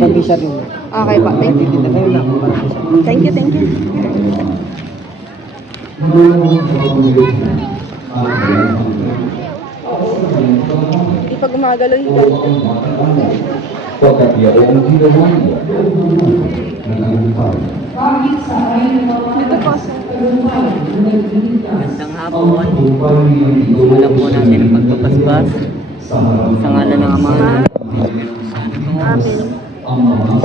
Kapag-bisa rin. Okay po, thank you. Kita kayo na. Thank you, thank you. Hindi pa gumagalaw yung higante. Dito po, sir. Magandang hapon. Wala po natin ang pagpapaspas. Sa ngalan ng Ama. Amen.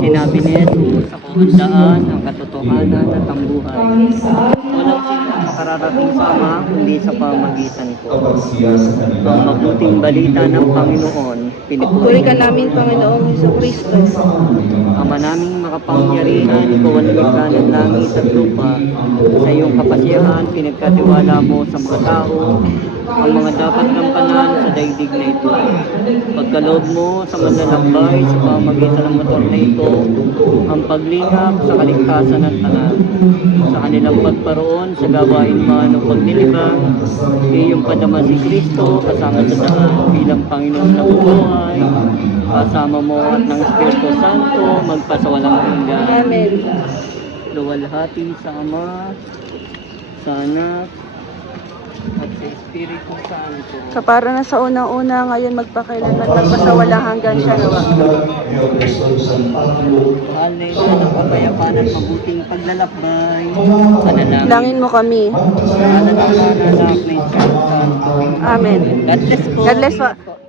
Sinabi ni Jesus sa kahandaan ang katotohanan at ang buhay. Walang sino makararating sa Ama kundi sa pamagitan ko. Ang mabuting balita ng Panginoon, pinupuri Purikan namin, Panginoong Jesucristo. Ama naming makapangyarihan, ikaw ang lumikha ng langit at lupa. Sa iyong kapasyahan, pinagkatiwala mo sa mga tao ang mga dapat gampanan sa daigdig na ito. Pagkaloob mo sa manlalakbay sa pamagitan ng motor na ito, ang paglingap sa kaligtasan ng tanan. Sa kanilang pagparoon sa gawain man o pagdilibang, iyong padama si Kristo kasama sa daan bilang Panginoon ng buhay, kasama mo at ng Espiritu Santo magpasawalang hanggan. Amen. Luwalhati sa Ama, sa Anak, at sa Espiritu Santo. Kapara na sa unang-una, ngayon magpakailan at nagpasawalang hanggan siya nawa. Mahal na ito ng kapayapaan at mabuting paglalakbay. Panalangin. Langin mo kami. Panalangin na anak na Espiritu Santo. Amen. God bless po. God bless po.